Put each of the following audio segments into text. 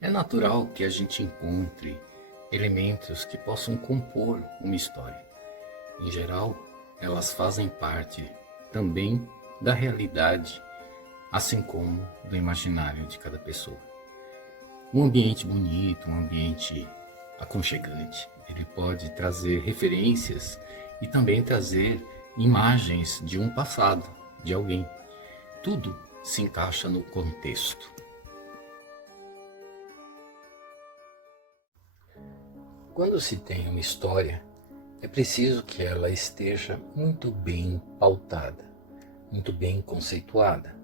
É natural que a gente encontre elementos que possam compor uma história. Em geral, elas fazem parte também da realidade, assim como do imaginário de cada pessoa. Um ambiente bonito, um ambiente aconchegante, ele pode trazer referências e também trazer imagens de um passado, de alguém. Tudo se encaixa no contexto. Quando se tem uma história, é preciso que ela esteja muito bem pautada, muito bem conceituada.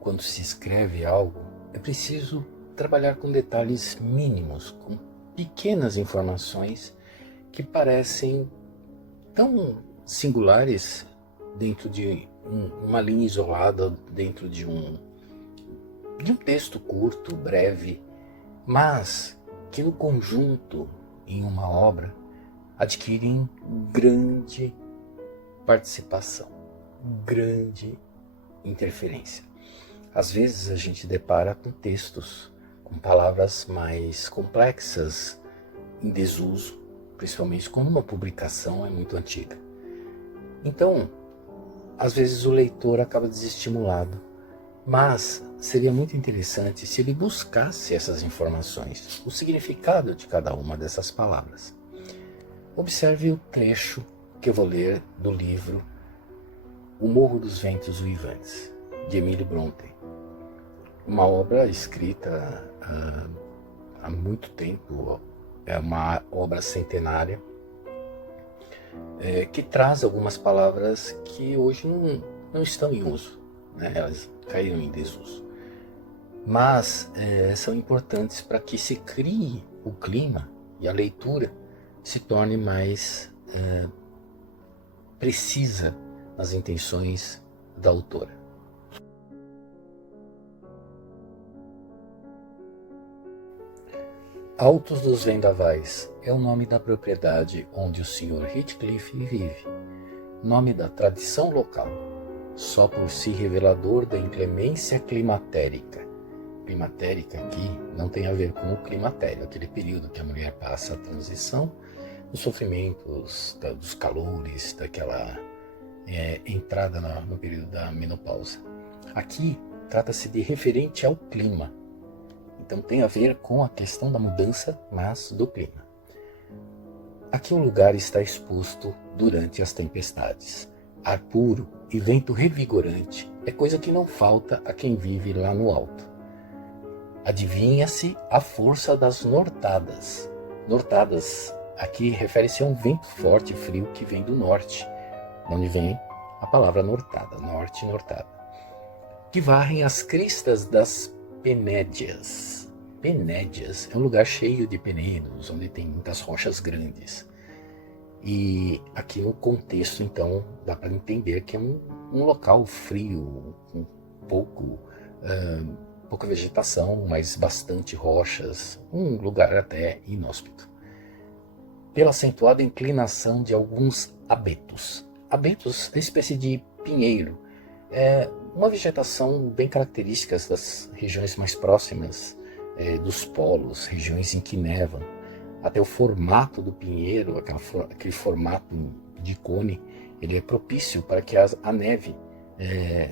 Quando se escreve algo, é preciso trabalhar com detalhes mínimos, com pequenas informações que parecem tão singulares dentro de uma linha isolada, dentro de um texto curto, breve, mas que no conjunto, em uma obra, adquirem grande participação, grande interferência. Às vezes a gente depara com textos, com palavras mais complexas, em desuso, principalmente quando uma publicação é muito antiga. Então, às vezes o leitor acaba desestimulado, mas seria muito interessante se ele buscasse essas informações, o significado de cada uma dessas palavras. Observe o trecho que eu vou ler do livro O Morro dos Ventos Uivantes, de Emile Brontë. Uma obra escrita há muito tempo, é uma obra centenária, que traz algumas palavras que hoje não estão em uso, né? Elas caíram em desuso. Mas são importantes para que se crie o clima e a leitura se torne mais precisa nas intenções da autora. Altos dos Vendavais é o nome da propriedade onde o Sr. Heathcliff vive, nome da tradição local, só por si revelador da inclemência climatérica. Climatérica aqui não tem a ver com o climatério, aquele período que a mulher passa a transição, os sofrimentos dos calores, daquela entrada no período da menopausa. Aqui trata-se de referente ao clima. Então tem a ver com a questão da mudança, mas do clima. Aqui o lugar está exposto durante as tempestades. Ar puro e vento revigorante é coisa que não falta a quem vive lá no alto. Adivinha-se a força das nortadas. Nortadas aqui refere-se a um vento forte e frio que vem do norte, onde vem a palavra nortada, norte, nortada, que varrem as cristas das Penédias. Penédias é um lugar cheio de penedos, onde tem muitas rochas grandes. E aqui no contexto, então, dá para entender que é um local frio, com pouca vegetação, mas bastante rochas, um lugar até inóspito. Pela acentuada inclinação de alguns abetos. Abetos é uma espécie de pinheiro, uma vegetação bem característica das regiões mais próximas dos polos, regiões em que nevam. Até o formato do pinheiro, aquele formato de cone, ele é propício para que a neve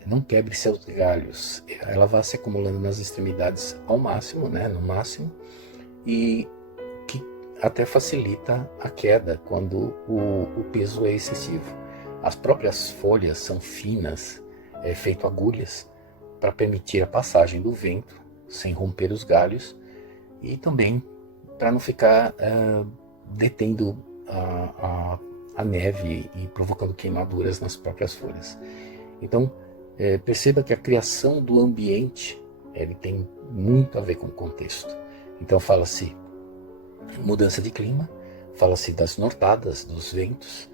não quebre seus galhos. Ela vai se acumulando nas extremidades ao máximo, né, no máximo, e que até facilita a queda quando o peso é excessivo. As próprias folhas são finas, feito agulhas, para permitir a passagem do vento sem romper os galhos e também para não ficar detendo a neve e provocando queimaduras nas próprias folhas. Então, perceba que a criação do ambiente ele tem muito a ver com o contexto. Então fala-se mudança de clima, fala-se das nortadas, dos ventos,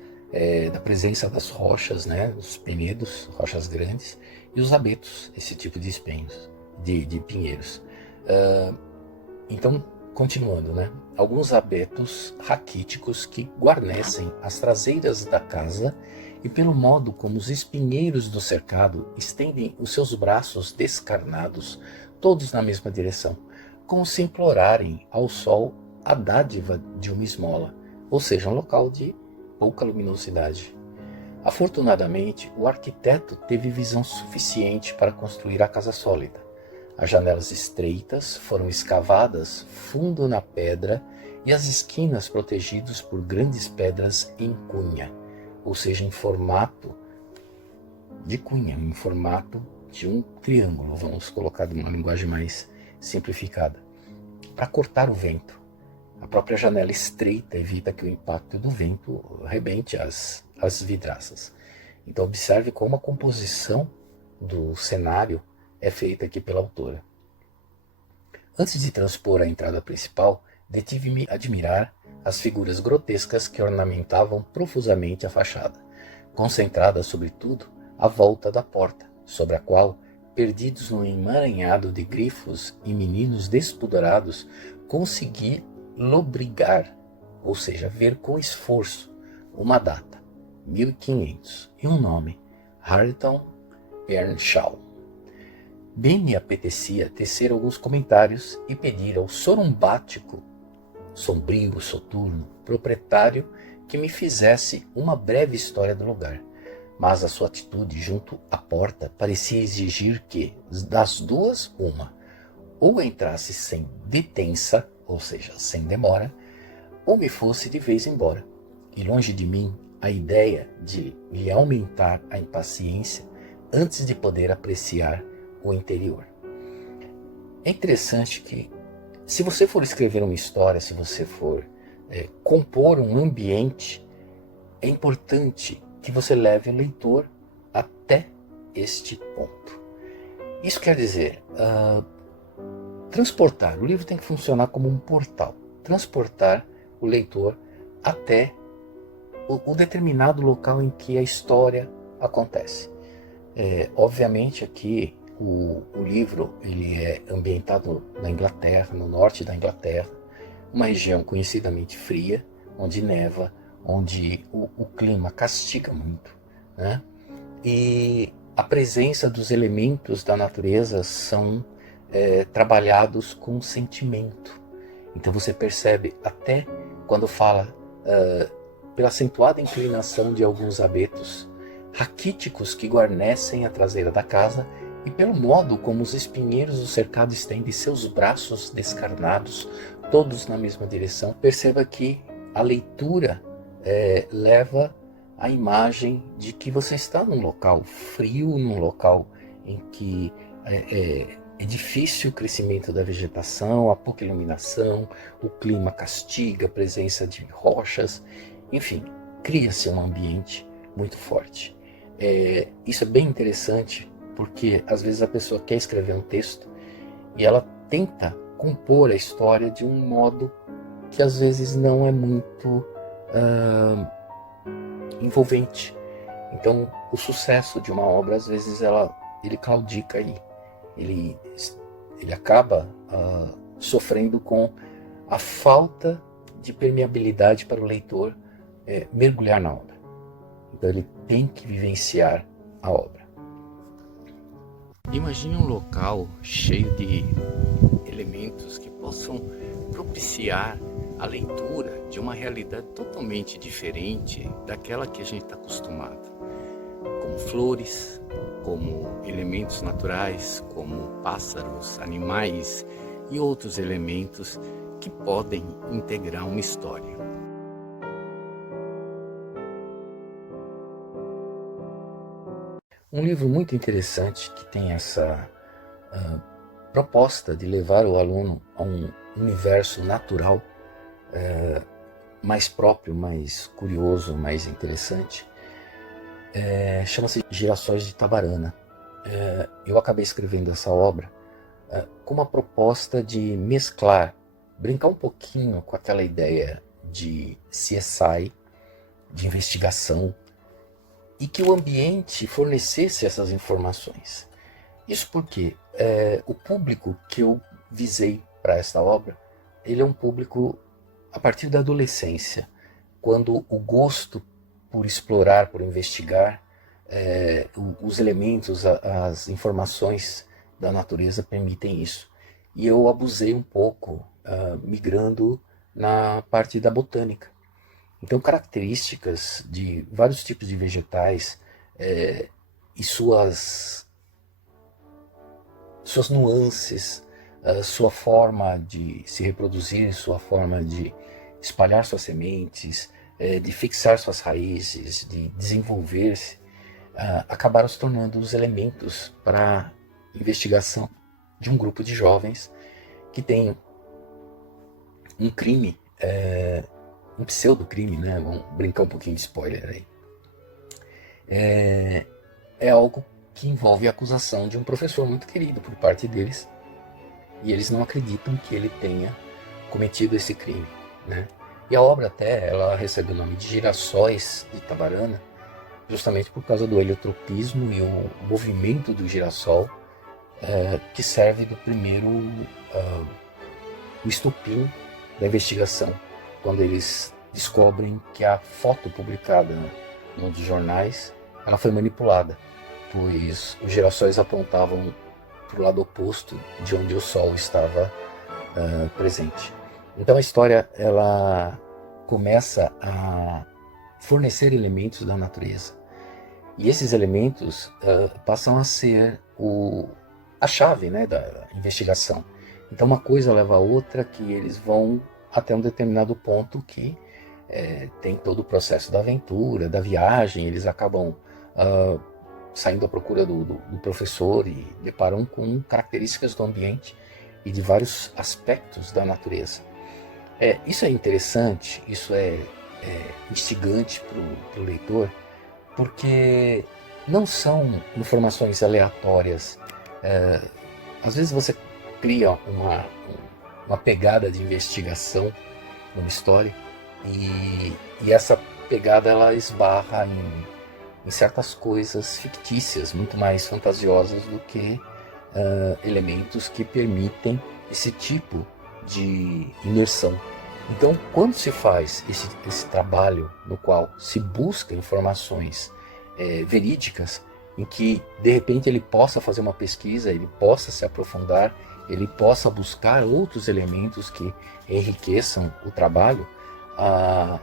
da presença das rochas, né, os penedos, rochas grandes, e os abetos, esse tipo de espinhos, de pinheiros. Então, continuando, né, alguns abetos raquíticos que guarnecem as traseiras da casa e pelo modo como os espinheiros do cercado estendem os seus braços descarnados, todos na mesma direção, como se implorarem ao sol a dádiva de uma esmola, ou seja, um local de pouca luminosidade. Afortunadamente, o arquiteto teve visão suficiente para construir a casa sólida. As janelas estreitas foram escavadas fundo na pedra e as esquinas protegidas por grandes pedras em cunha, ou seja, em formato de cunha, em formato de um triângulo, vamos colocar de uma linguagem mais simplificada, para cortar o vento. A própria janela estreita evita que o impacto do vento rebente as vidraças. Então observe como a composição do cenário é feita aqui pela autora. Antes de transpor a entrada principal, detive-me a admirar as figuras grotescas que ornamentavam profusamente a fachada, concentradas sobretudo à volta da porta, sobre a qual, perdidos num emaranhado de grifos e meninos despudorados, consegui lobrigar, ou seja, ver com esforço, uma data, 1500, e um nome, Hareton Earnshaw. Bem me apetecia tecer alguns comentários e pedir ao sorumbático, sombrio, soturno, proprietário que me fizesse uma breve história do lugar, mas a sua atitude junto à porta parecia exigir que, das duas, uma, ou entrasse sem detença, ou seja, sem demora, ou me fosse de vez embora. E longe de mim a ideia de lhe aumentar a impaciência antes de poder apreciar o interior. É interessante que, se você for escrever uma história, se você for compor um ambiente, é importante que você leve o leitor até este ponto. Isso quer dizer, transportar. O livro tem que funcionar como um portal. Transportar o leitor até o determinado local em que a história acontece. Obviamente aqui o livro ele é ambientado na Inglaterra, no norte da Inglaterra, uma região conhecidamente fria, onde neva, onde o clima castiga muito, né? E a presença dos elementos da natureza são trabalhados com sentimento. Então você percebe até quando fala pela acentuada inclinação de alguns abetos raquíticos que guarnecem a traseira da casa e pelo modo como os espinheiros do cercado estendem seus braços descarnados, todos na mesma direção. Perceba que a leitura leva a imagem de que você está num local frio, num local em que é difícil o crescimento da vegetação, há pouca iluminação, o clima castiga, a presença de rochas, enfim, cria-se um ambiente muito forte. Isso é bem interessante porque às vezes a pessoa quer escrever um texto e ela tenta compor a história de um modo que às vezes não é muito envolvente. Então o sucesso de uma obra às vezes ele claudica aí. Ele acaba sofrendo com a falta de permeabilidade para o leitor mergulhar na obra. Então ele tem que vivenciar a obra. Imagine um local cheio de elementos que possam propiciar a leitura de uma realidade totalmente diferente daquela que a gente está acostumado, como flores, como elementos naturais, como pássaros, animais e outros elementos que podem integrar uma história. Um livro muito interessante que tem essa proposta de levar o aluno a um universo natural mais próprio, mais curioso, mais interessante, chama-se Girassóis de Tabarana. Eu acabei escrevendo essa obra com uma proposta de mesclar, brincar um pouquinho com aquela ideia de CSI, de investigação, e que o ambiente fornecesse essas informações. Isso porque o público que eu visei para esta obra, ele é um público a partir da adolescência, quando o gosto por explorar, por investigar os elementos, as informações da natureza permitem isso. E eu abusei um pouco, migrando na parte da botânica. Então, características de vários tipos de vegetais e suas nuances, sua forma de se reproduzir, sua forma de espalhar suas sementes, de fixar suas raízes, de desenvolver-se, acabaram se tornando os elementos para investigação de um grupo de jovens que tem um crime, um pseudo-crime, né? Vamos brincar um pouquinho de spoiler aí. É algo que envolve a acusação de um professor muito querido por parte deles, e eles não acreditam que ele tenha cometido esse crime, né? E a obra até, ela recebe o nome de Girassóis de Itabarana, justamente por causa do heliotropismo e o movimento do girassol, que serve do primeiro o estopim da investigação, quando eles descobrem que a foto publicada num dos jornais, ela foi manipulada, pois os girassóis apontavam para o lado oposto de onde o Sol estava presente. Então a história, ela começa a fornecer elementos da natureza, e esses elementos passam a ser a chave, né, da investigação. Então uma coisa leva a outra, que eles vão até um determinado ponto que tem todo o processo da aventura, da viagem. Eles acabam saindo à procura do professor e deparam com características do ambiente e de vários aspectos da natureza. Isso é interessante, isso é instigante para o leitor, porque não são informações aleatórias. Às vezes você cria uma pegada de investigação numa história, e essa pegada, ela esbarra em certas coisas fictícias, muito mais fantasiosas do que elementos que permitem esse tipo de imersão. Então, quando se faz esse trabalho no qual se busca informações verídicas, em que de repente ele possa fazer uma pesquisa, ele possa se aprofundar, ele possa buscar outros elementos que enriqueçam o trabalho, a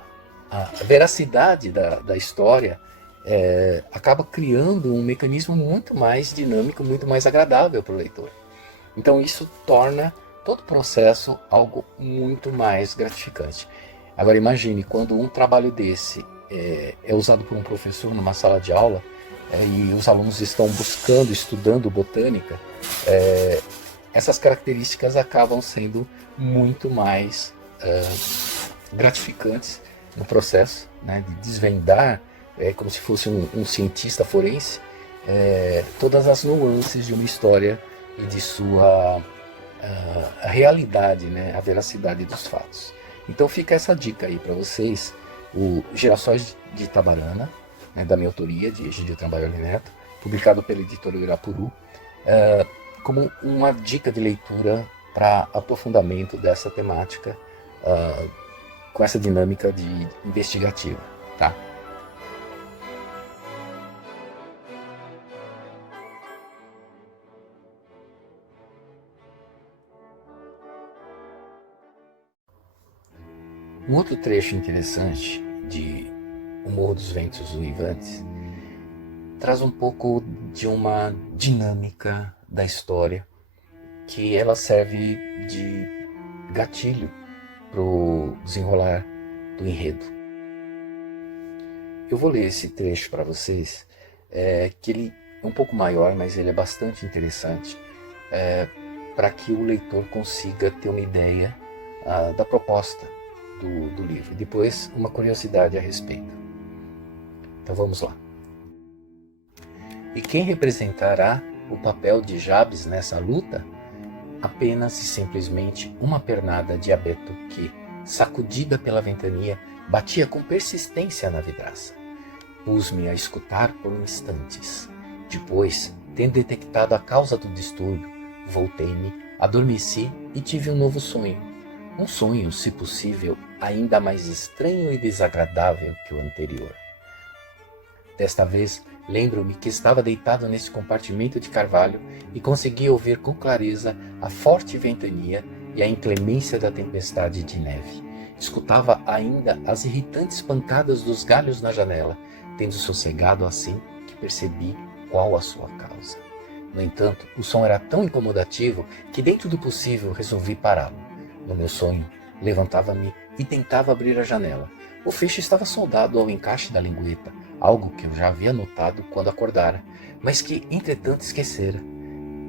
veracidade da história acaba criando um mecanismo muito mais dinâmico, muito mais agradável para o leitor. Então isso torna todo o processo algo muito mais gratificante. Agora imagine quando um trabalho desse é usado por um professor numa sala de aula, e os alunos estão buscando, estudando botânica. Essas características acabam sendo muito mais gratificantes no processo, né, de desvendar, como se fosse um cientista forense, todas as nuances de uma história e de sua a realidade, né, a veracidade dos fatos. Então fica essa dica aí para vocês, o Girassóis de Itabarana, né, da minha autoria, de Egidio Trabalholi Neto, publicado pela editora Irapuru, como uma dica de leitura para aprofundamento dessa temática, com essa dinâmica de investigativa, tá? Um outro trecho interessante de O Morro dos Ventos Uivantes traz um pouco de uma dinâmica da história, que ela serve de gatilho para o desenrolar do enredo. Eu vou ler esse trecho para vocês, que ele é um pouco maior, mas ele é bastante interessante, para que o leitor consiga ter uma ideia da proposta do livro. E depois, uma curiosidade a respeito. Então vamos lá. E quem representará o papel de Jabes nessa luta? Apenas e simplesmente uma pernada de abeto que, sacudida pela ventania, batia com persistência na vidraça. Pus-me a escutar por instantes. Depois, tendo detectado a causa do distúrbio, voltei-me, adormeci e tive um novo sonho. Um sonho, se possível, ainda mais estranho e desagradável que o anterior. Desta vez, lembro-me que estava deitado nesse compartimento de carvalho e conseguia ouvir com clareza a forte ventania e a inclemência da tempestade de neve. Escutava ainda as irritantes pancadas dos galhos na janela, tendo sossegado assim que percebi qual a sua causa. No entanto, o som era tão incomodativo que, dentro do possível, resolvi pará-lo. No meu sonho, levantava-me e tentava abrir a janela. O fecho estava soldado ao encaixe da lingueta, algo que eu já havia notado quando acordara, mas que, entretanto, esquecera.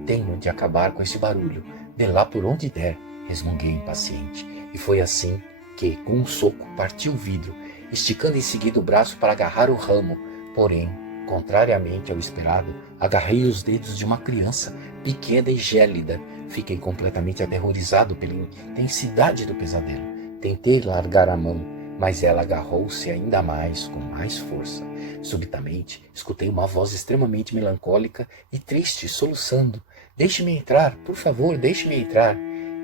Tenho de acabar com esse barulho, de lá por onde der, resmunguei impaciente, e foi assim que, com um soco, parti o vidro, esticando em seguida o braço para agarrar o ramo, porém, contrariamente ao esperado, agarrei os dedos de uma criança, pequena e gélida. Fiquei completamente aterrorizado pela intensidade do pesadelo. Tentei largar a mão, mas ela agarrou-se ainda mais, com mais força. Subitamente, escutei uma voz extremamente melancólica e triste, soluçando. Deixe-me entrar, por favor, deixe-me entrar.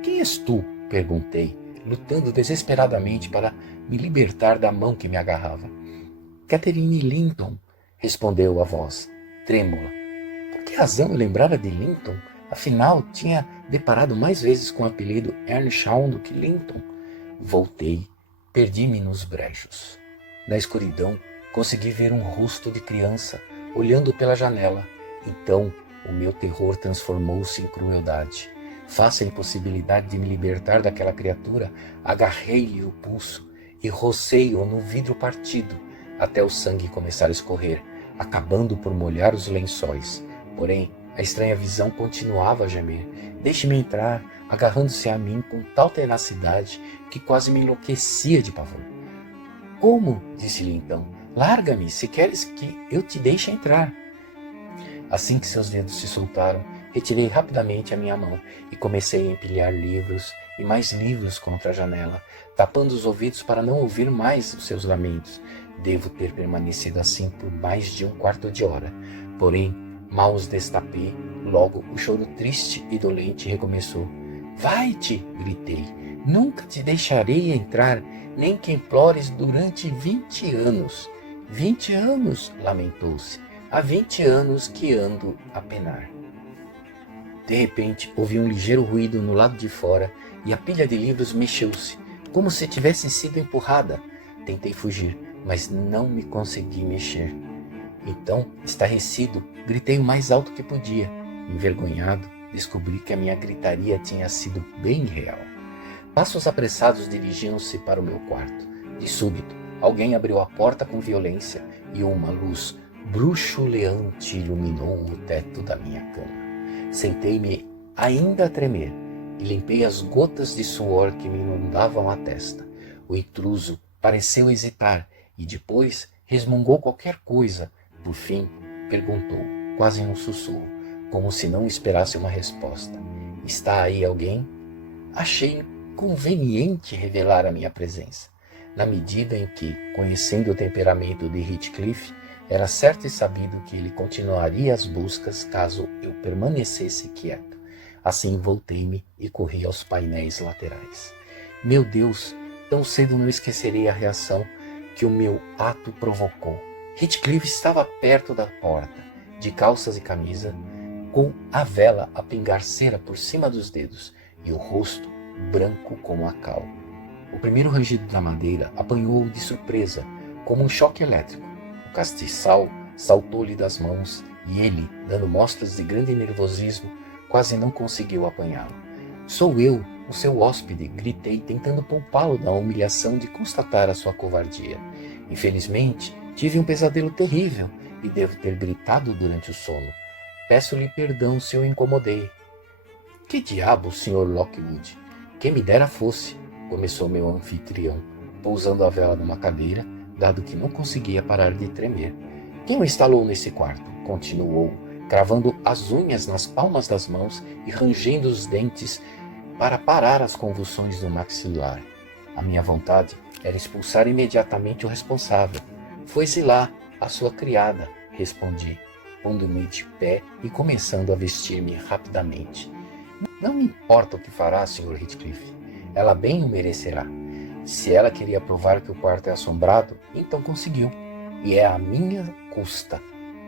Quem és tu? Perguntei, lutando desesperadamente para me libertar da mão que me agarrava. Catherine Linton, respondeu a voz, trêmula. Por que razão eu lembrara de Linton? Afinal, tinha deparado mais vezes com o apelido Earnshaw do que Linton. Voltei, perdi-me nos brejos. Na escuridão, consegui ver um rosto de criança, olhando pela janela. Então, o meu terror transformou-se em crueldade. Face à impossibilidade de me libertar daquela criatura, agarrei-lhe o pulso e rocei-o no vidro partido, até o sangue começar a escorrer, acabando por molhar os lençóis. Porém, a estranha visão continuava a gemer. Deixe-me entrar, agarrando-se a mim com tal tenacidade que quase me enlouquecia de pavor. Como? Disse-lhe então. Larga-me, se queres que eu te deixe entrar. Assim que seus dedos se soltaram, retirei rapidamente a minha mão e comecei a empilhar livros e mais livros contra a janela, tapando os ouvidos para não ouvir mais os seus lamentos. Devo ter permanecido assim por mais de um quarto de hora. Porém, mal os destapei, logo o choro triste e dolente recomeçou. Vai-te, gritei. Nunca te deixarei entrar, nem que implores durante 20 anos. 20 anos, lamentou-se. Há 20 anos que ando a penar. De repente, ouvi um ligeiro ruído no lado de fora e a pilha de livros mexeu-se, como se tivesse sido empurrada. Tentei fugir, mas não me consegui mexer. Então, estarrecido, gritei o mais alto que podia. Envergonhado, descobri que a minha gritaria tinha sido bem real. Passos apressados dirigiam-se para o meu quarto. De súbito, alguém abriu a porta com violência e uma luz bruxuleante iluminou o teto da minha cama. Sentei-me ainda a tremer e limpei as gotas de suor que me inundavam a testa. O intruso pareceu hesitar e depois resmungou qualquer coisa. Por fim, perguntou, quase em um sussurro, como se não esperasse uma resposta. Está aí alguém? Achei conveniente revelar a minha presença, na medida em que, conhecendo o temperamento de Heathcliff, era certo e sabido que ele continuaria as buscas caso eu permanecesse quieto. Assim voltei-me e corri aos painéis laterais. Meu Deus, tão cedo não esquecerei a reação que o meu ato provocou. Heathcliff estava perto da porta, de calças e camisa, com a vela a pingar cera por cima dos dedos e o rosto branco como a cal. O primeiro rangido da madeira apanhou-o de surpresa, como um choque elétrico. O castiçal saltou-lhe das mãos e ele, dando mostras de grande nervosismo, quase não conseguiu apanhá-lo. Sou eu, o seu hóspede, gritei, tentando poupá-lo da humilhação de constatar a sua covardia. Infelizmente, tive um pesadelo terrível e devo ter gritado durante o sono. Peço-lhe perdão se o incomodei. Que diabo, Sr. Lockwood? Quem me dera fosse, começou meu anfitrião, pousando a vela numa cadeira, dado que não conseguia parar de tremer. Quem o instalou nesse quarto? Continuou, cravando as unhas nas palmas das mãos e rangendo os dentes para parar as convulsões do maxilar. A minha vontade era expulsar imediatamente o responsável. Foi-se lá, a sua criada, respondi, pondo-me de pé e começando a vestir-me rapidamente. Não me importa o que fará, Sr. Heathcliff. Ela bem o merecerá. Se ela queria provar que o quarto é assombrado, então conseguiu. E é a minha custa.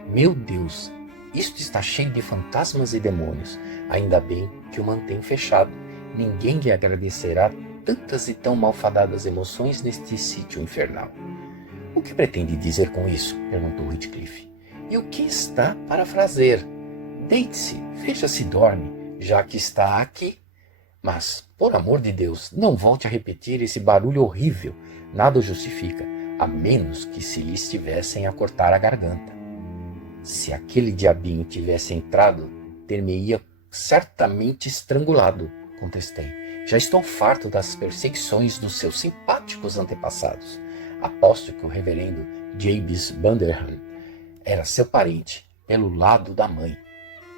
Meu Deus, isto está cheio de fantasmas e demônios. Ainda bem que o mantenho fechado. Ninguém lhe agradecerá tantas e tão malfadadas emoções neste sítio infernal. O que pretende dizer com isso? Perguntou Heathcliff. E o que está para fazer? Deite-se, veja se dorme, já que está aqui. Mas, por amor de Deus, não volte a repetir esse barulho horrível. Nada o justifica, a menos que se lhe estivessem a cortar a garganta. Se aquele diabinho tivesse entrado, ter-me-ia certamente estrangulado, contestei. Já estou farto das perseguições dos seus simpáticos antepassados. Aposto que o reverendo Jabes Bunderham era seu parente, pelo lado da mãe.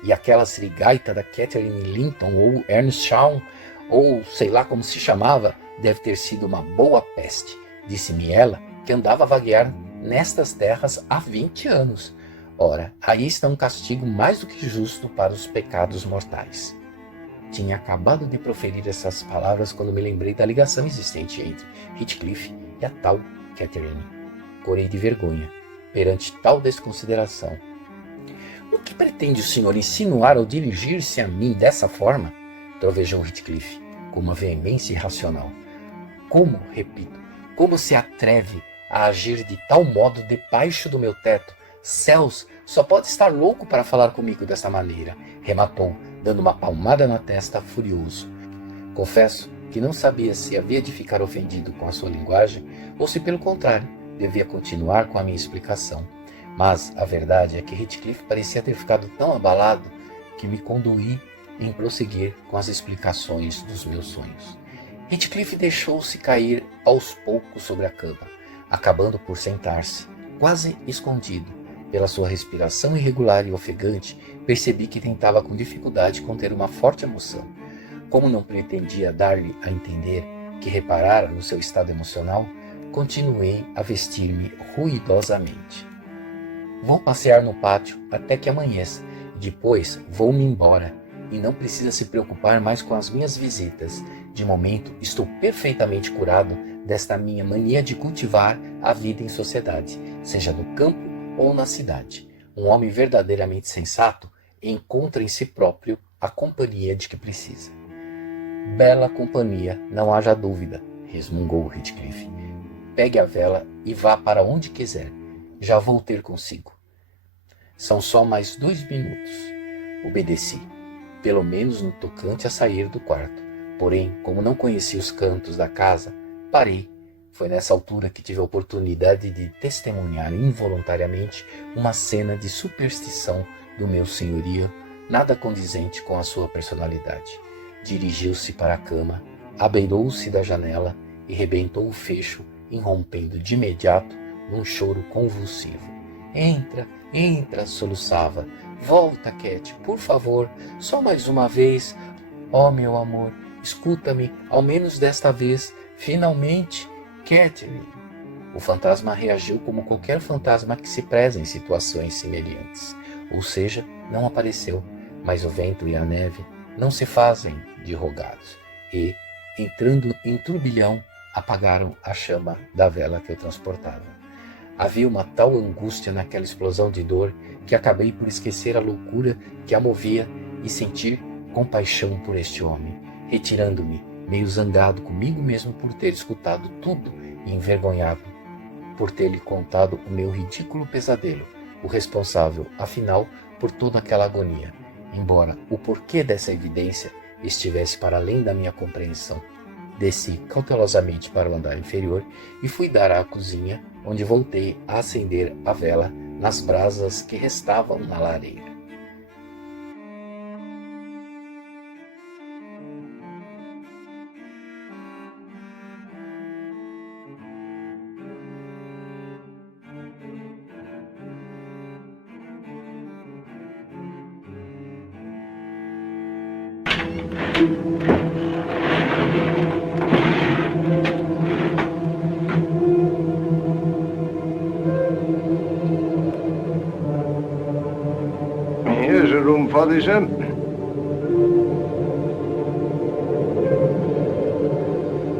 E aquela sirigaita da Catherine Linton ou Ernest Shaw, ou sei lá como se chamava, deve ter sido uma boa peste. Disse-me ela que andava a vaguear nestas terras há 20 anos. Ora, aí está um castigo mais do que justo para os pecados mortais. Tinha acabado de proferir essas palavras quando me lembrei da ligação existente entre Heathcliff e a tal Catherine. Corei de vergonha perante tal desconsideração. O que pretende o senhor insinuar ao dirigir-se a mim dessa forma? Trovejou Heathcliff, com uma veemência irracional. Como, repito, como se atreve a agir de tal modo debaixo do meu teto? Céus, só pode estar louco para falar comigo desta maneira, rematou, dando uma palmada na testa furioso. Confesso que não sabia se havia de ficar ofendido com a sua linguagem ou se, pelo contrário, devia continuar com a minha explicação. Mas a verdade é que Heathcliff parecia ter ficado tão abalado que me conduí em prosseguir com as explicações dos meus sonhos. Heathcliff deixou-se cair aos poucos sobre a cama, acabando por sentar-se, quase escondido. Pela sua respiração irregular e ofegante, percebi que tentava com dificuldade conter uma forte emoção. Como não pretendia dar-lhe a entender que reparara no seu estado emocional, continuei a vestir-me ruidosamente. Vou passear no pátio até que amanheça, e depois vou-me embora, e não precisa se preocupar mais com as minhas visitas. De momento, estou perfeitamente curado desta minha mania de cultivar a vida em sociedade, seja no campo ou na cidade. Um homem verdadeiramente sensato encontra em si próprio a companhia de que precisa. Bela companhia, não haja dúvida, resmungou Heathcliff. Pegue a vela e vá para onde quiser. Já vou ter consigo. São só mais 2 minutos. Obedeci, pelo menos no tocante a sair do quarto. Porém, como não conhecia os cantos da casa, parei. Foi nessa altura que tive a oportunidade de testemunhar involuntariamente uma cena de superstição do meu senhorio, nada condizente com a sua personalidade. Dirigiu-se para a cama, abeirou-se da janela e rebentou o fecho, irrompendo de imediato num choro convulsivo. Entra, entra, soluçava. Volta, Cat, por favor, só mais uma vez. Oh, meu amor, escuta-me, ao menos desta vez, finalmente. Catherine. O fantasma reagiu como qualquer fantasma que se preza em situações semelhantes. Ou seja, não apareceu, mas o vento e a neve não se fazem de rogados. E, entrando em turbilhão, apagaram a chama da vela que eu transportava. Havia uma tal angústia naquela explosão de dor que acabei por esquecer a loucura que a movia e sentir compaixão por este homem, retirando-me, meio zangado comigo mesmo por ter escutado tudo e envergonhado por ter lhe contado o meu ridículo pesadelo, o responsável, afinal, por toda aquela agonia, embora o porquê dessa evidência estivesse para além da minha compreensão. Desci cautelosamente para o andar inferior e fui dar à cozinha, onde voltei a acender a vela nas brasas que restavam na lareira. Here's a room for thee, sir.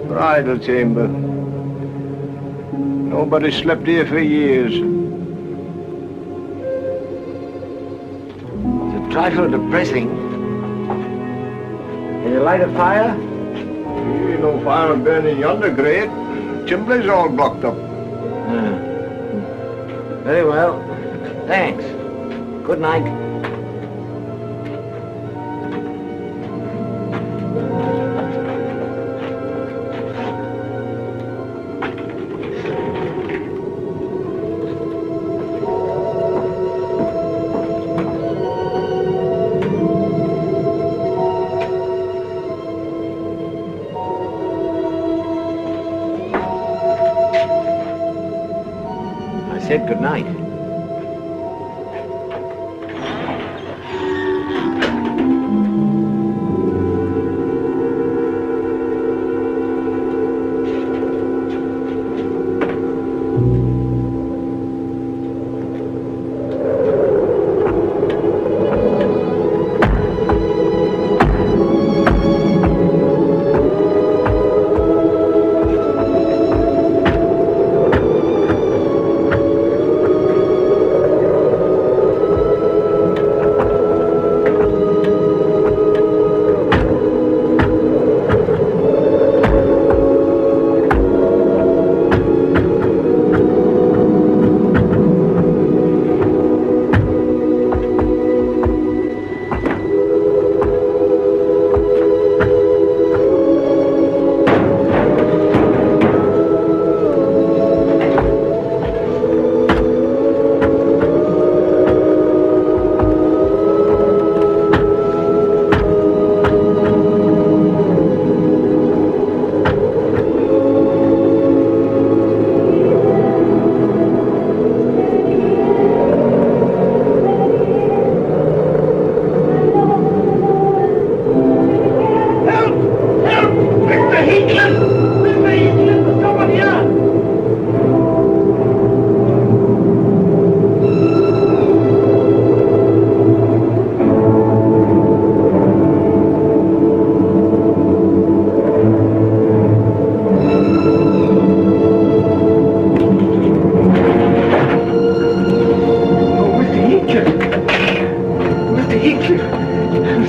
Bridal chamber. Nobody slept here for years. trifle depressing. Can you light a fire? No fire burning yonder, grate. Chimbley's all blocked up. Very well. Thanks. Good night. I said good night.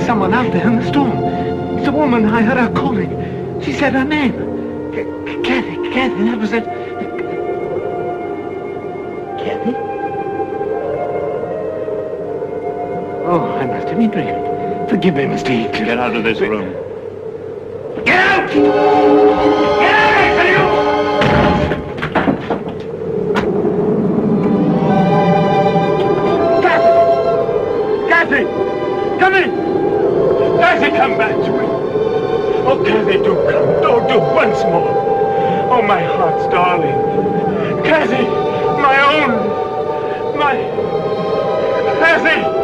Someone out there in the storm. It's a woman. I heard her calling. She said her name. Kathy, that was it. Kathy? Oh, I must have been dreaming. Forgive me, Mr. Heathcliff. Get out of this room. Get out! Get out, I tell you! Kathy! Come in! Kathy, come back to me! Oh, Kathy, do come. Do once more. Oh, my heart's darling. Kathy, my own. Kathy!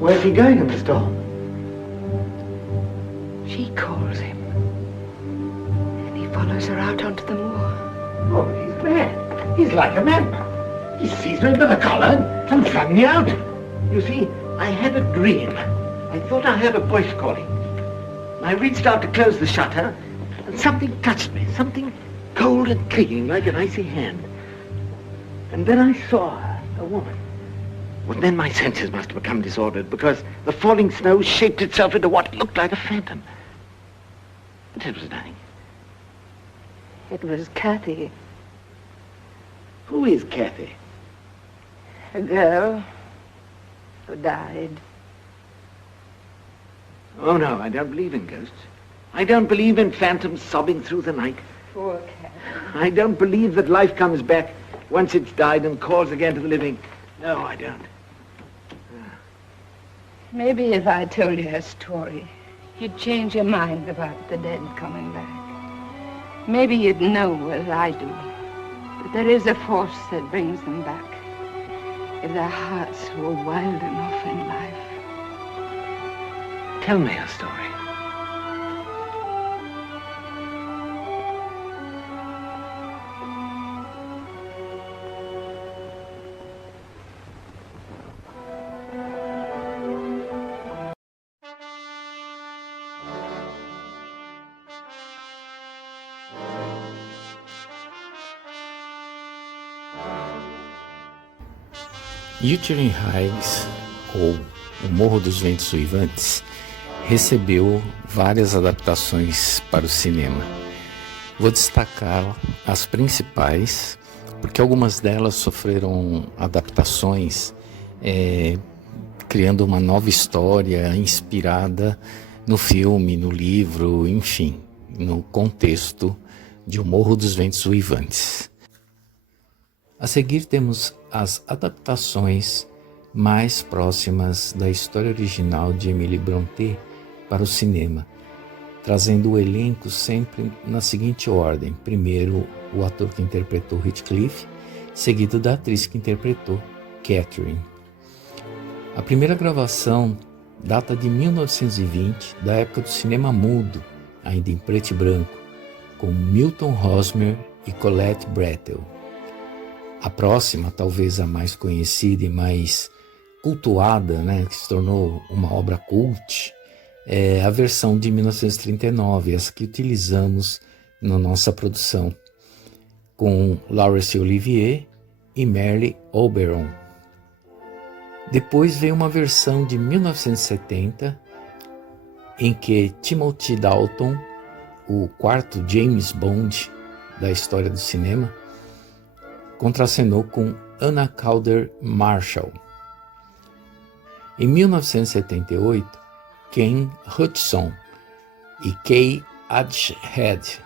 Where's he going in the storm? She calls him. And he follows her out onto the moor. Oh, he's mad. He's like a madman. He seized me by the collar and flung me out. You see, I had a dream. I thought I heard a voice calling. I reached out to close the shutter, and something touched me, something cold and clinging like an icy hand. And then I saw her, a woman. Well, then my senses must have become disordered, because the falling snow shaped itself into what looked like a phantom. But it was nothing. It was Kathy, Who is Kathy? a girl who died. Oh, no, I don't believe in ghosts. I don't believe in phantoms sobbing through the night. Poor Kathy. I don't believe that life comes back once it's died and calls again to the living. No, I don't. Maybe if I told you her story, you'd change your mind about the dead coming back. Maybe you'd know, as I do, that there is a force that brings them back, if their hearts were wild enough in life. Tell me a story. Wuthering Heights, ou O Morro dos Ventos Uivantes, recebeu várias adaptações para o cinema. Vou destacar as principais, porque algumas delas sofreram adaptações, criando uma nova história inspirada no filme, no livro, enfim, no contexto de O Morro dos Ventos Uivantes. A seguir temos as adaptações mais próximas da história original de Emily Brontë para o cinema, trazendo o elenco sempre na seguinte ordem: primeiro o ator que interpretou Heathcliff, seguido da atriz que interpretou Catherine. A primeira gravação data de 1920, da época do cinema mudo, ainda em preto e branco, com Milton Hosmer e Colette Brettel. A próxima, talvez a mais conhecida e mais cultuada, que se tornou uma obra cult, é a versão de 1939, essa que utilizamos na nossa produção, com Laurence Olivier e Merle Oberon. Depois veio uma versão de 1970, em que Timothy Dalton, o quarto James Bond da história do cinema, contracenou com Anna Calder Marshall. Em 1978, Ken Hudson e Kay Adjhead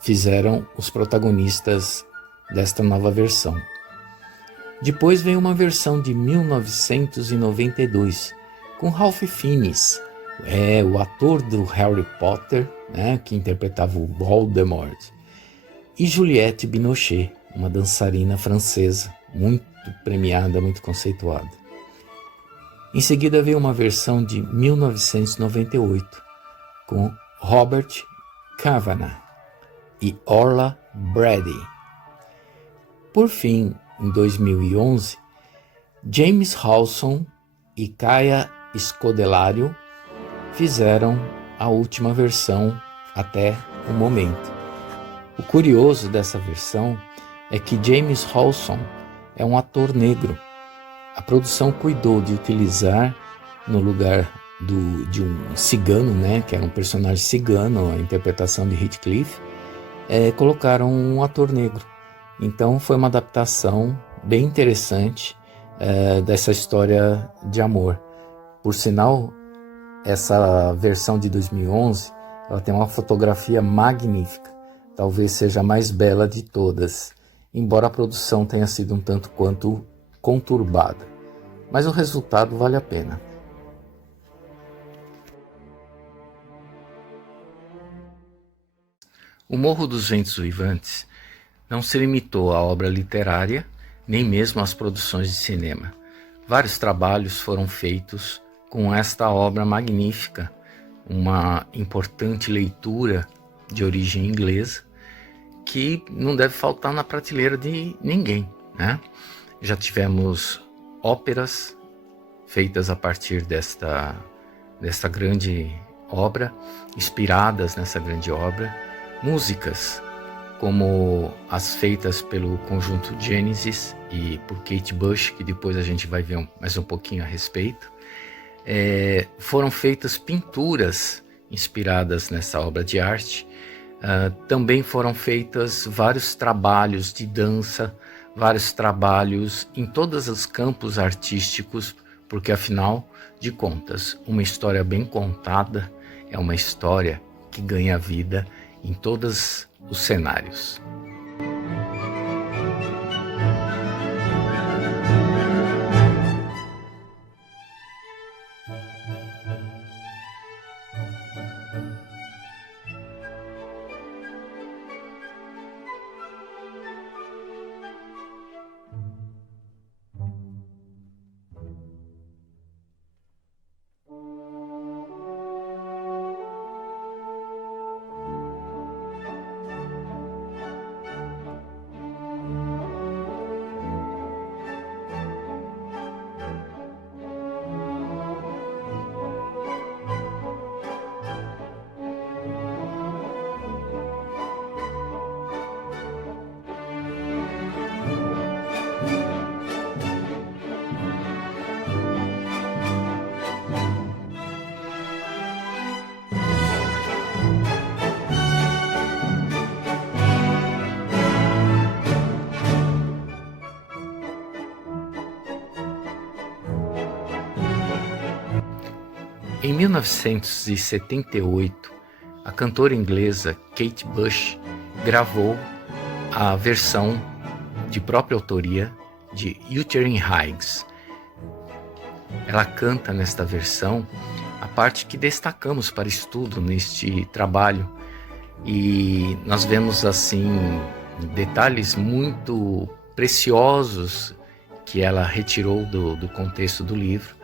fizeram os protagonistas desta nova versão. Depois veio uma versão de 1992, com Ralph Fiennes, o ator do Harry Potter, que interpretava o Voldemort, e Juliette Binoche, uma dançarina francesa muito premiada, muito conceituada. Em seguida veio uma versão de 1998 com Robert Kavanagh e Orla Brady. Por fim, em 2011, James Hawson e Kaya Scodelario fizeram a última versão até o momento. O curioso dessa versão é que James Hawson é um ator negro. A produção cuidou de utilizar, no lugar de um cigano, que era um personagem cigano, a interpretação de Heathcliff, colocaram um ator negro. Então foi uma adaptação bem interessante dessa história de amor. Por sinal, essa versão de 2011, ela tem uma fotografia magnífica, talvez seja a mais bela de todas, embora a produção tenha sido um tanto quanto conturbada, mas o resultado vale a pena. O Morro dos Ventos Uivantes não se limitou à obra literária, nem mesmo às produções de cinema. Vários trabalhos foram feitos com esta obra magnífica, uma importante leitura de origem inglesa, que não deve faltar na prateleira de ninguém, Já tivemos óperas feitas a partir desta grande obra, inspiradas nessa grande obra, músicas como as feitas pelo conjunto Genesis e por Kate Bush, que depois a gente vai ver mais um pouquinho a respeito. Foram feitas pinturas inspiradas nessa obra de arte. Também foram feitos vários trabalhos de dança, vários trabalhos em todos os campos artísticos, porque afinal de contas, uma história bem contada é uma história que ganha vida em todos os cenários. Em 1978, a cantora inglesa Kate Bush gravou a versão de própria autoria de Wuthering Heights. Ela canta nesta versão a parte que destacamos para estudo neste trabalho, e nós vemos assim detalhes muito preciosos que ela retirou do contexto do livro,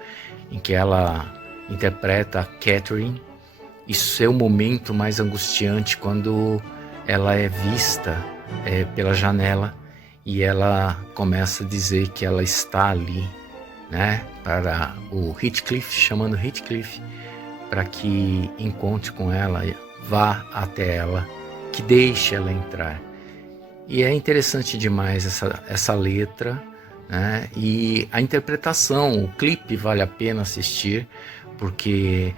em que ela interpreta a Catherine e seu momento mais angustiante quando ela é vista pela janela e ela começa a dizer que ela está ali, né, para o Heathcliff, chamando Heathcliff para que encontre com ela, vá até ela, que deixe ela entrar. E é interessante demais essa letra, né? E a interpretação, o clipe vale a pena assistir, porque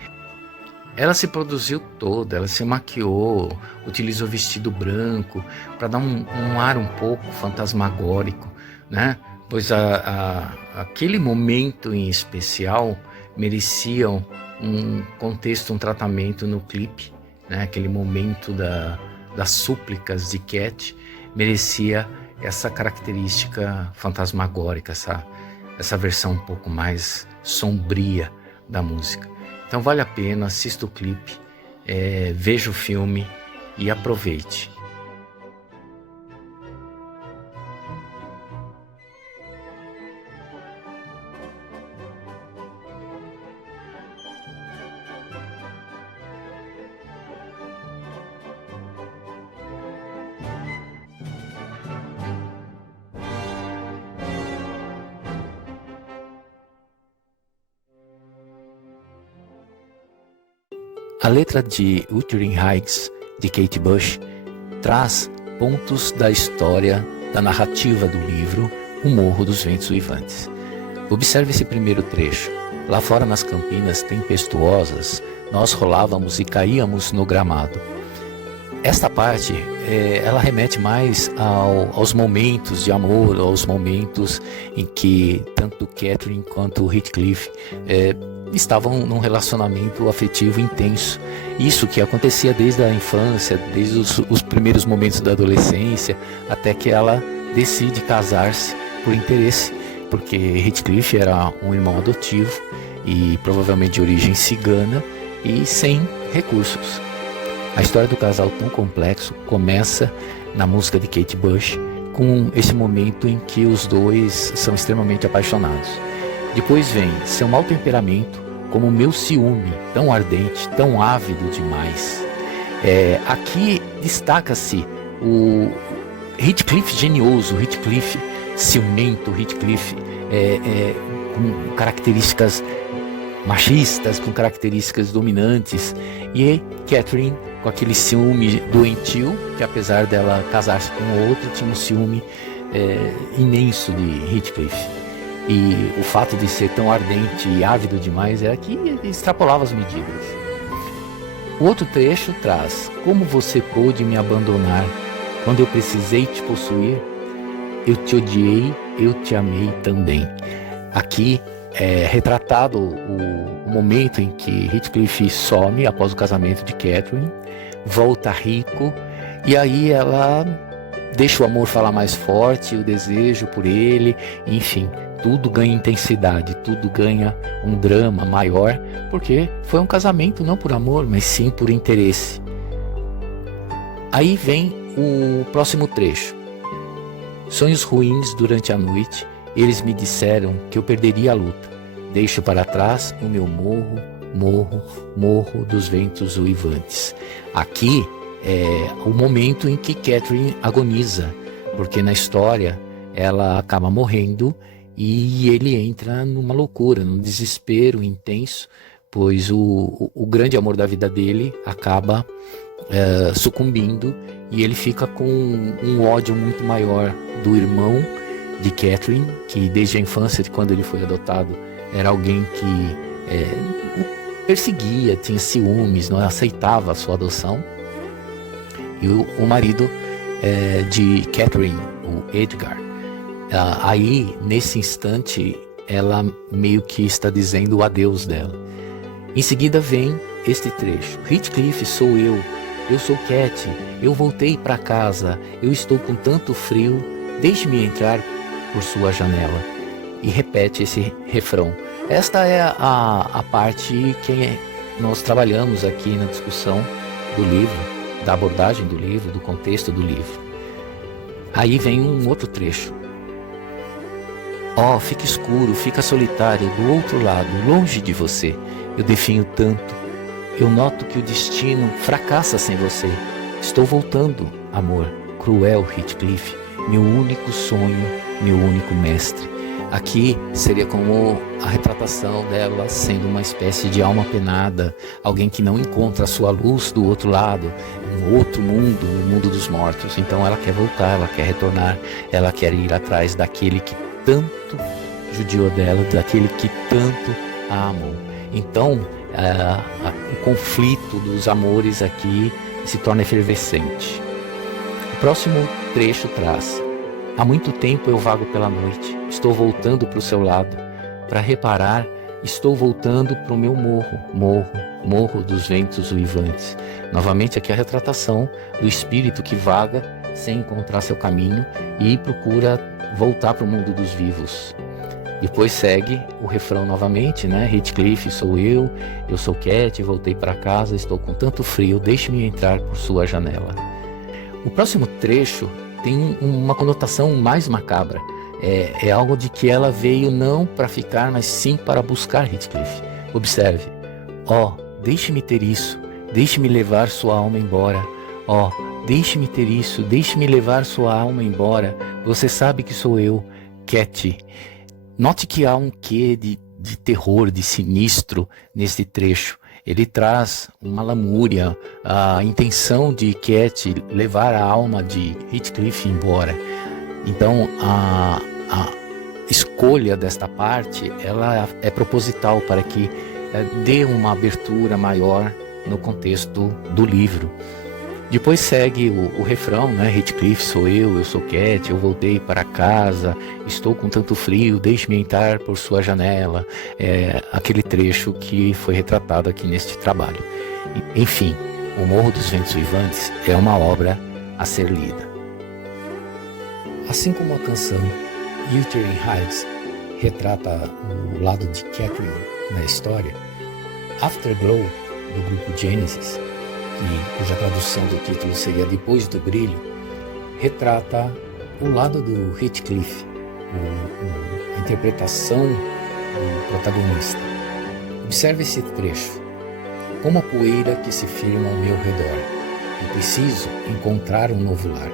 ela se produziu toda, ela se maquiou, utilizou vestido branco para dar um ar um pouco fantasmagórico, né? Pois aquele momento em especial merecia um contexto, um tratamento no clipe, né? Aquele momento das súplicas de Cat merecia essa característica fantasmagórica, essa versão um pouco mais sombria da música. Então vale a pena, assista o clipe, veja o filme e aproveite. A letra de Wuthering Heights, de Kate Bush, traz pontos da história, da narrativa do livro O Morro dos Ventos Uivantes. Observe esse primeiro trecho. Lá fora nas campinas tempestuosas, nós rolávamos e caíamos no gramado. Esta parte, ela remete mais aos momentos de amor, aos momentos em que tanto Catherine quanto Heathcliff estavam num relacionamento afetivo intenso. Isso que acontecia desde a infância, desde os primeiros momentos da adolescência, até que ela decide casar-se por interesse, porque Heathcliff era um irmão adotivo e provavelmente de origem cigana e sem recursos. A história do casal tão complexo começa na música de Kate Bush, com esse momento em que os dois são extremamente apaixonados. Depois vem seu mau temperamento, como meu ciúme, tão ardente, tão ávido demais. Aqui destaca-se o Heathcliff genioso, Heathcliff ciumento, Heathcliff com características machistas, com características dominantes, e Catherine com aquele ciúme doentio, que apesar dela casar-se com o outro, tinha um ciúme imenso de Heathcliff. E o fato de ser tão ardente e ávido demais era que extrapolava as medidas. O outro trecho traz: como você pôde me abandonar quando eu precisei te possuir? Eu te odiei, eu te amei também. Aqui é retratado o momento em que Heathcliff some após o casamento de Catherine, volta rico, e aí ela deixa o amor falar mais forte, o desejo por ele, enfim, tudo ganha intensidade, tudo ganha um drama maior, porque foi um casamento não por amor, mas sim por interesse. Aí vem o próximo trecho. Sonhos ruins durante a noite, eles me disseram que eu perderia a luta. Deixo para trás o meu morro dos ventos uivantes. Aqui é o momento em que Catherine agoniza, porque na história ela acaba morrendo e ele entra numa loucura, num desespero intenso, pois o grande amor da vida dele acaba sucumbindo, e ele fica com um ódio muito maior do irmão de Catherine, que desde a infância, de quando ele foi adotado, era alguém que perseguia, tinha ciúmes, não aceitava a sua adoção. E o marido de Catherine, o Edgar, aí nesse instante ela meio que está dizendo o adeus dela. Em seguida vem este trecho: Heathcliff, sou eu sou Cat, eu voltei para casa, eu estou com tanto frio, deixe-me entrar por sua janela. E repete esse refrão. Esta é a parte que nós trabalhamos aqui na discussão do livro, da abordagem do livro, do contexto do livro. Aí vem um outro trecho. Fica escuro, fica solitário, do outro lado, longe de você. Eu definho tanto. Eu noto que o destino fracassa sem você. Estou voltando, amor, cruel Heathcliff, meu único sonho, meu único mestre. Aqui seria como a retratação dela sendo uma espécie de alma penada, alguém que não encontra a sua luz do outro lado, um outro mundo, o mundo dos mortos. Então ela quer voltar, ela quer retornar, ela quer ir atrás daquele que tanto judiou dela, daquele que tanto a amou. Então o conflito dos amores aqui se torna efervescente. O próximo trecho traz: há muito tempo eu vago pela noite, estou voltando para o seu lado, para reparar, estou voltando para o meu morro dos ventos uivantes. Novamente aqui a retratação do espírito que vaga sem encontrar seu caminho e procura voltar para o mundo dos vivos. Depois segue o refrão novamente, né? Heathcliff, sou eu sou Cat, voltei para casa, estou com tanto frio, deixe-me entrar por sua janela. O próximo trecho tem uma conotação mais macabra. É algo de que ela veio não para ficar, mas sim para buscar Heathcliff. Observe. Deixe-me ter isso, deixe-me levar sua alma embora. Deixe-me ter isso, deixe-me levar sua alma embora. Você sabe que sou eu, Cat. Note que há um quê de terror, de sinistro neste trecho. Ele traz uma lamúria, a intenção de Cat levar a alma de Heathcliff embora. Então a escolha desta parte ela é proposital para que dê uma abertura maior no contexto do livro. Depois segue o refrão, né? Heathcliff, sou eu sou Cat, eu voltei para casa, estou com tanto frio, deixe-me entrar por sua janela. Aquele trecho que foi retratado aqui neste trabalho. Enfim, O Morro dos Ventos Uivantes é uma obra a ser lida. Assim como a canção Wuthering Heights retrata o lado de Catherine na história, Afterglow, do grupo Genesis, cuja tradução do título seria Depois do Brilho, retrata o lado do Heathcliff, a interpretação do protagonista. Observe esse trecho. Como a poeira que se firma ao meu redor, eu preciso encontrar um novo lar.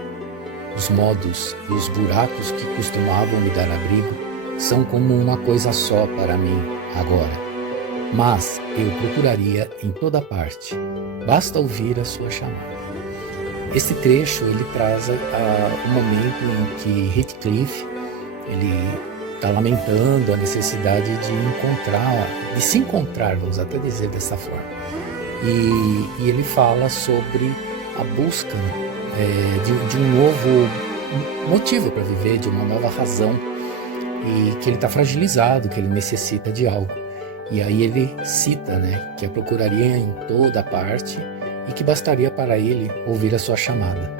Os modos e os buracos que costumavam me dar abrigo são como uma coisa só para mim agora. Mas eu procuraria em toda parte. Basta ouvir a sua chamada. Este trecho ele traz o momento em que Heathcliff ele está lamentando a necessidade de se encontrar, vamos até dizer dessa forma. E ele fala sobre a busca de um novo motivo para viver, de uma nova razão, e que ele está fragilizado, que ele necessita de algo. E aí ele cita, que a procuraria em toda parte e que bastaria para ele ouvir a sua chamada.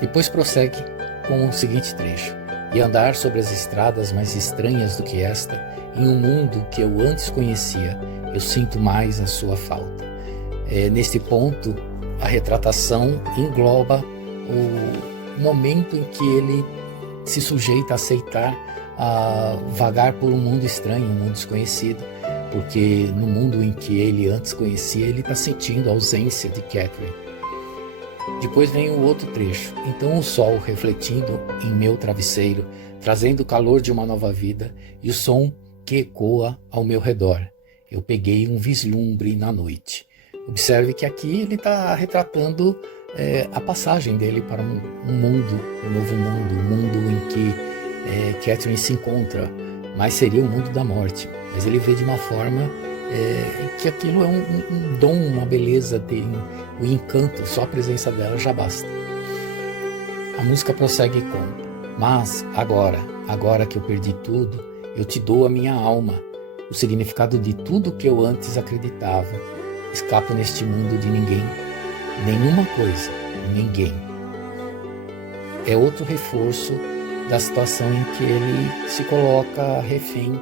Depois prossegue com o seguinte trecho: e andar sobre as estradas mais estranhas do que esta, em um mundo que eu antes conhecia, eu sinto mais a sua falta. Neste ponto, a retratação engloba o momento em que ele se sujeita a aceitar a vagar por um mundo estranho, um mundo desconhecido, porque no mundo em que ele antes conhecia, ele está sentindo a ausência de Catherine. Depois vem o outro trecho. Então o sol refletindo em meu travesseiro, trazendo o calor de uma nova vida e o som que ecoa ao meu redor. Eu peguei um vislumbre na noite. Observe que aqui ele está retratando a passagem dele para um mundo, um novo mundo, um mundo em que Catherine se encontra, mas seria o mundo da morte. Mas ele vê de uma forma que aquilo é um dom, uma beleza, tem um encanto, só a presença dela já basta. A música prossegue com: mas agora que eu perdi tudo, eu te dou a minha alma. o significado de tudo que eu antes acreditava. Escapo neste mundo de ninguém, nenhuma coisa, ninguém. É outro reforço da situação em que ele se coloca refém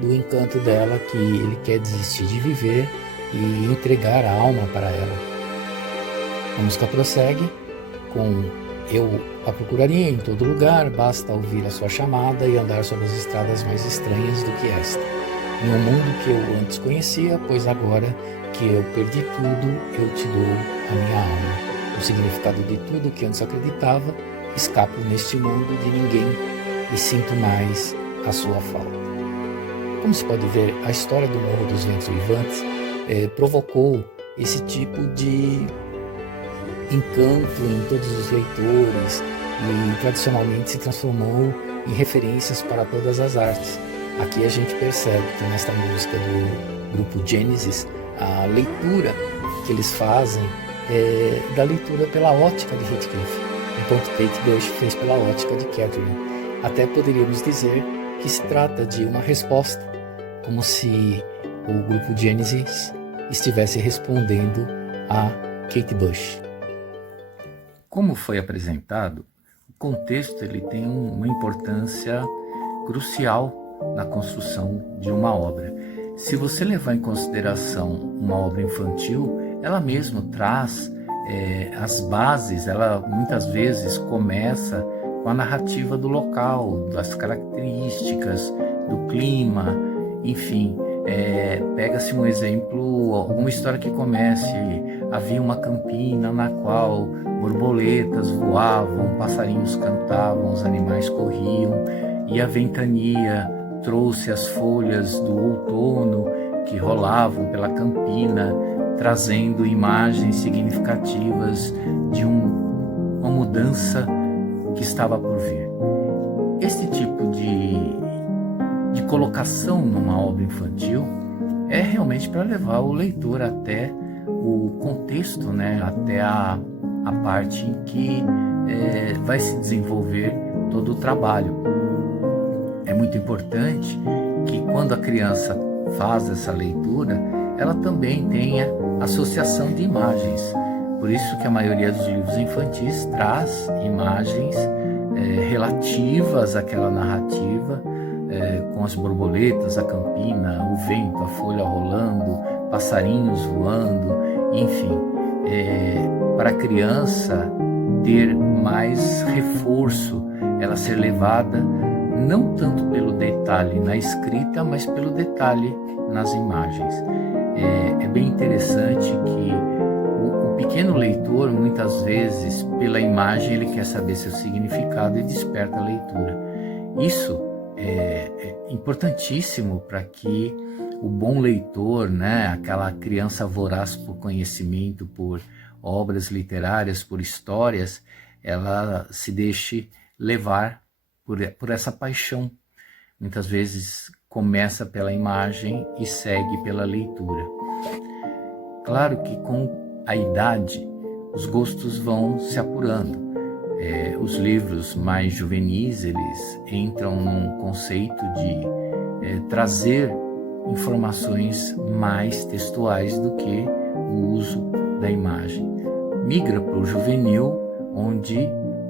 do encanto dela, que ele quer desistir de viver e entregar a alma para ela. A música prossegue com: eu a procuraria em todo lugar, basta ouvir a sua chamada e andar sobre as estradas mais estranhas do que esta. Em um mundo que eu antes conhecia, pois agora que eu perdi tudo, eu te dou a minha alma. O significado de tudo que antes acreditava, escapo neste mundo de ninguém e sinto mais a sua falta. Como se pode ver, a história do Morro dos Ventos Uivantes provocou esse tipo de encanto em todos os leitores e tradicionalmente se transformou em referências para todas as artes. Aqui a gente percebe que nesta música do grupo Genesis, a leitura que eles fazem é da leitura pela ótica de Heathcliff, enquanto Kate Bush fez pela ótica de Catherine. Até poderíamos dizer que se trata de uma resposta, como se o grupo Genesis estivesse respondendo a Kate Bush. Como foi apresentado, o contexto ele tem uma importância crucial na construção de uma obra. Se você levar em consideração uma obra infantil, ela mesma traz as bases, ela muitas vezes começa com a narrativa do local, das características, do clima, enfim. Pega-se um exemplo, alguma história que comece: havia uma campina na qual borboletas voavam, passarinhos cantavam, os animais corriam, e a ventania trouxe as folhas do outono que rolavam pela campina, trazendo imagens significativas de uma mudança que estava por vir. Esse tipo de colocação numa obra infantil é realmente para levar o leitor até o contexto, né? Até a parte em que vai se desenvolver todo o trabalho. É muito importante que quando a criança faz essa leitura, ela também tenha associação de imagens. Por isso que a maioria dos livros infantis traz imagens relativas àquela narrativa, com as borboletas, a campina, o vento, a folha rolando, passarinhos voando, enfim, para a criança ter mais reforço, ela ser levada não tanto pelo detalhe na escrita, mas pelo detalhe nas imagens. É bem interessante que o pequeno leitor, muitas vezes, pela imagem, ele quer saber seu significado e desperta a leitura. Isso é importantíssimo para que o bom leitor, né, aquela criança voraz por conhecimento, por obras literárias, por histórias, ela se deixe levar por essa paixão. Muitas vezes começa pela imagem e segue pela leitura. Claro que com a idade os gostos vão se apurando. Os livros mais juvenis, eles entram num conceito de trazer informações mais textuais do que o uso da imagem. Migra para o juvenil, onde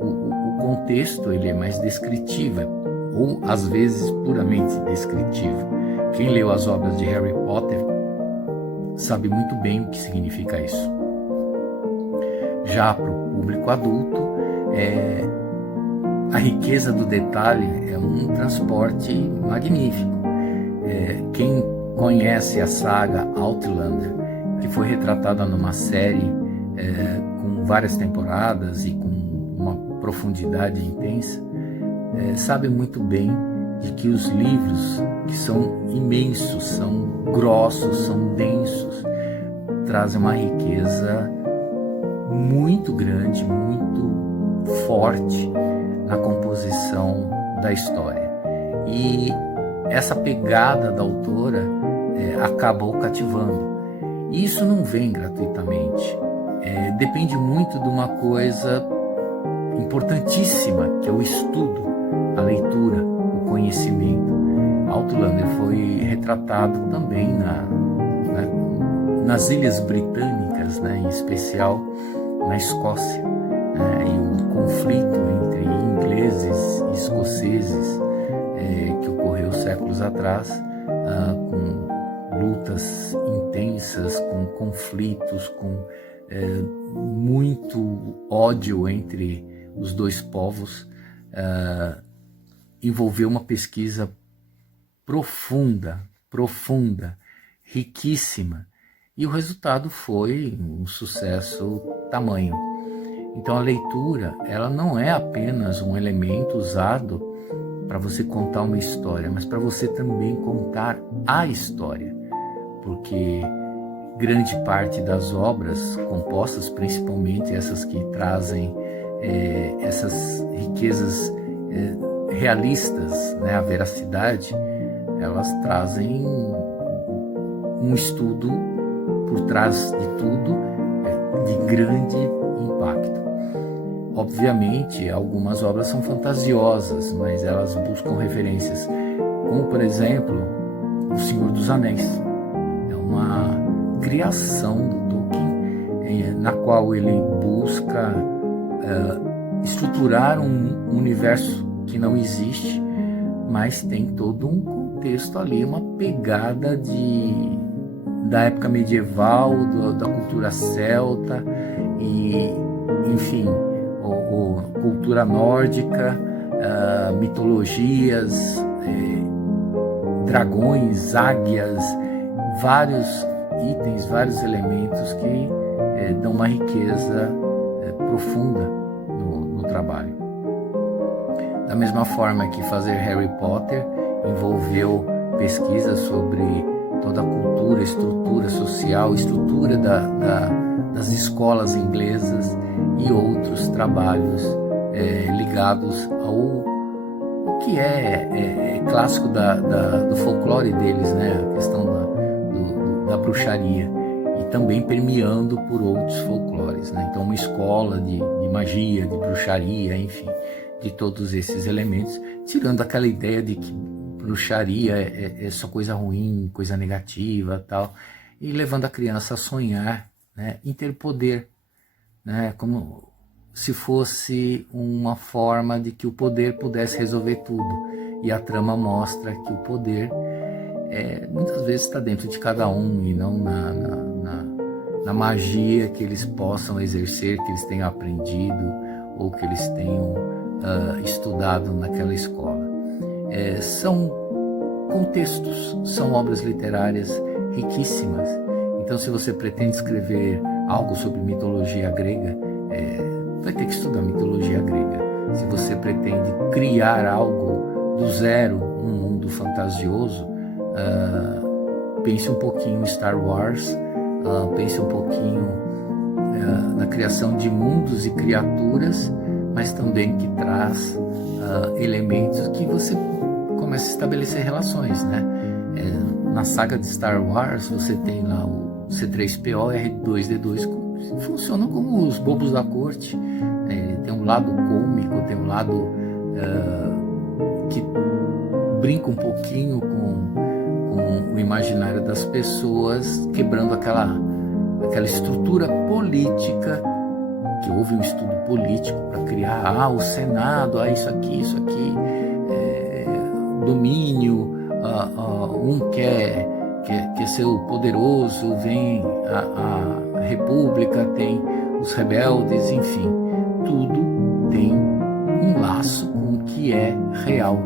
o contexto ele é mais descritivo, ou às vezes puramente descritivo. Quem leu as obras de Harry Potter sabe muito bem o que significa isso. Já para o público adulto, a riqueza do detalhe é um transporte magnífico. Quem conhece a saga Outlander, que foi retratada numa série com várias temporadas e com uma profundidade intensa, sabe muito bem de que os livros, que são imensos, são grossos, são densos, trazem uma riqueza muito grande, muito forte na composição da história. E essa pegada da autora acabou cativando. E isso não vem gratuitamente. Depende muito de uma coisa importantíssima, que é o estudo, a leitura, o conhecimento. Outlander foi retratado também nas Ilhas Britânicas, né, em especial na Escócia, né, e o conflito entre ingleses e escoceses que ocorreu séculos atrás, com lutas intensas, com conflitos, com muito ódio entre os dois povos, envolveu uma pesquisa profunda, riquíssima, e o resultado foi um sucesso tamanho. Então a leitura, ela não é apenas um elemento usado para você contar uma história, mas para você também contar a história, porque grande parte das obras compostas, principalmente essas que trazem essas riquezas realistas, né, a veracidade, elas trazem um estudo por trás de tudo de grande impacto. Obviamente, algumas obras são fantasiosas, mas elas buscam referências, como por exemplo, O Senhor dos Anéis. É uma criação do Tolkien, na qual ele busca estruturar um universo que não existe, mas tem todo um contexto ali, uma pegada da época medieval, da cultura celta, e enfim, cultura nórdica, mitologias, dragões, águias, vários itens, vários elementos que dão uma riqueza profunda no trabalho. Da mesma forma que fazer Harry Potter envolveu pesquisa sobre toda a cultura, estrutura social, estrutura das escolas inglesas e outros trabalhos ligados ao que é clássico do folclore deles, né? A questão da bruxaria, e também permeando por outros folclores, né? Então uma escola de magia, de bruxaria, enfim, de todos esses elementos, tirando aquela ideia de que bruxaria é só coisa ruim, coisa negativa, tal, e levando a criança a sonhar, né, em ter poder, né, como se fosse uma forma de que o poder pudesse resolver tudo. E a trama mostra que o poder muitas vezes está dentro de cada um e não na magia que eles possam exercer, que eles tenham aprendido ou que eles tenham estudado naquela escola. São contextos, são obras literárias riquíssimas. Então, se você pretende escrever algo sobre mitologia grega, vai ter que estudar mitologia grega. Se você pretende criar algo do zero, um mundo fantasioso, pense um pouquinho em Star Wars, pense um pouquinho na criação de mundos e criaturas, mas também que traz elementos que você começa a estabelecer relações, né? Na saga de Star Wars, você tem lá o C3PO e R2D2, que funcionam como os bobos da corte. Tem um lado cômico, tem um lado que brinca um pouquinho com o imaginário das pessoas, quebrando aquela estrutura política, que houve um estudo político para criar o Senado, isso aqui, domínio, um quer ser o poderoso, vem a república, tem os rebeldes, enfim, tudo tem um laço com o que é real,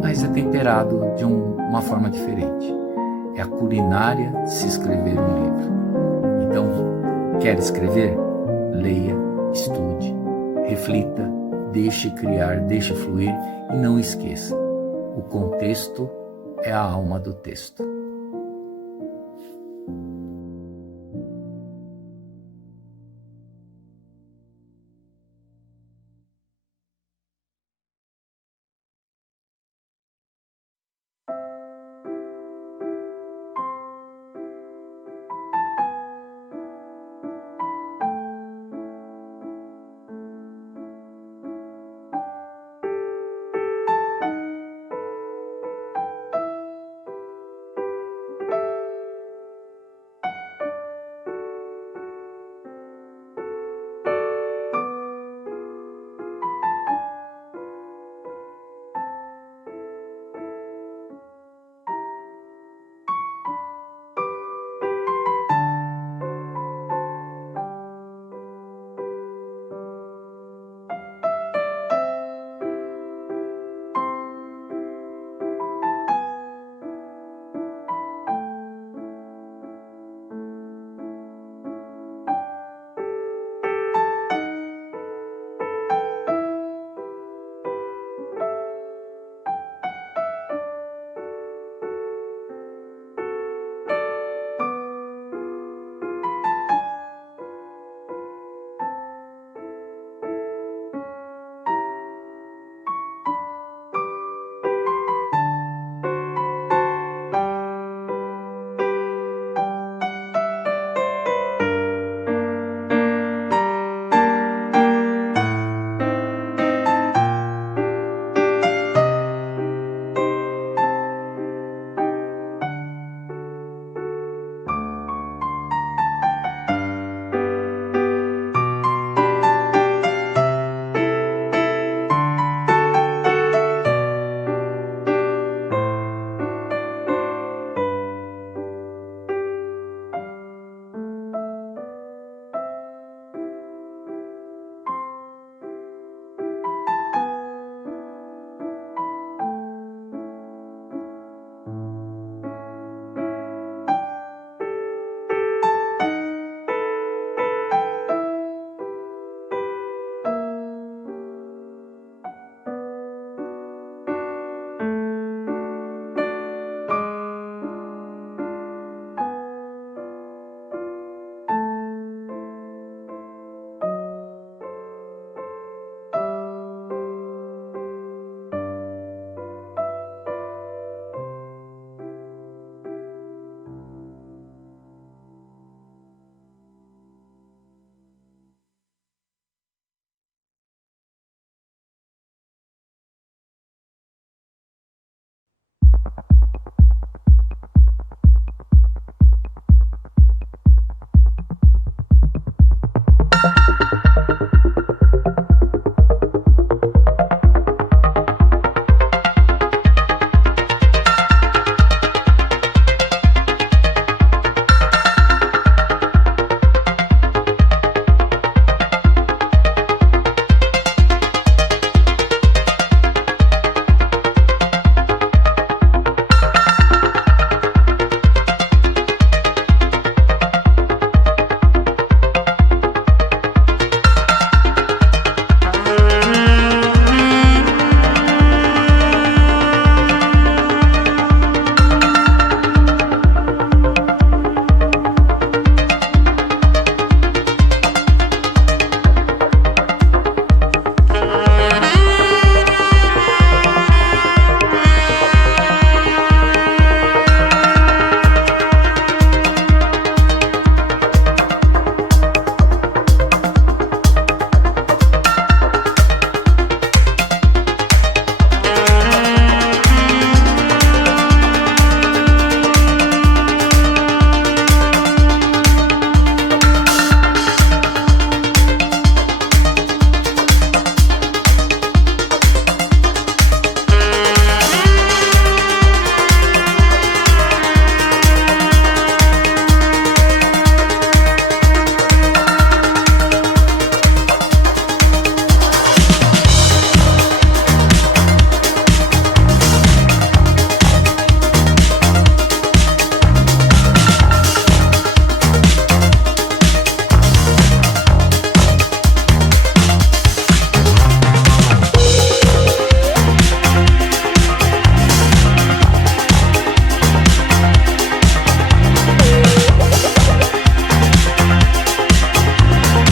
mas é temperado de uma forma diferente. É a culinária de se escrever um livro. Então, quer escrever? Leia, estude, reflita, deixe criar, deixe fluir e não esqueça, o contexto é a alma do texto.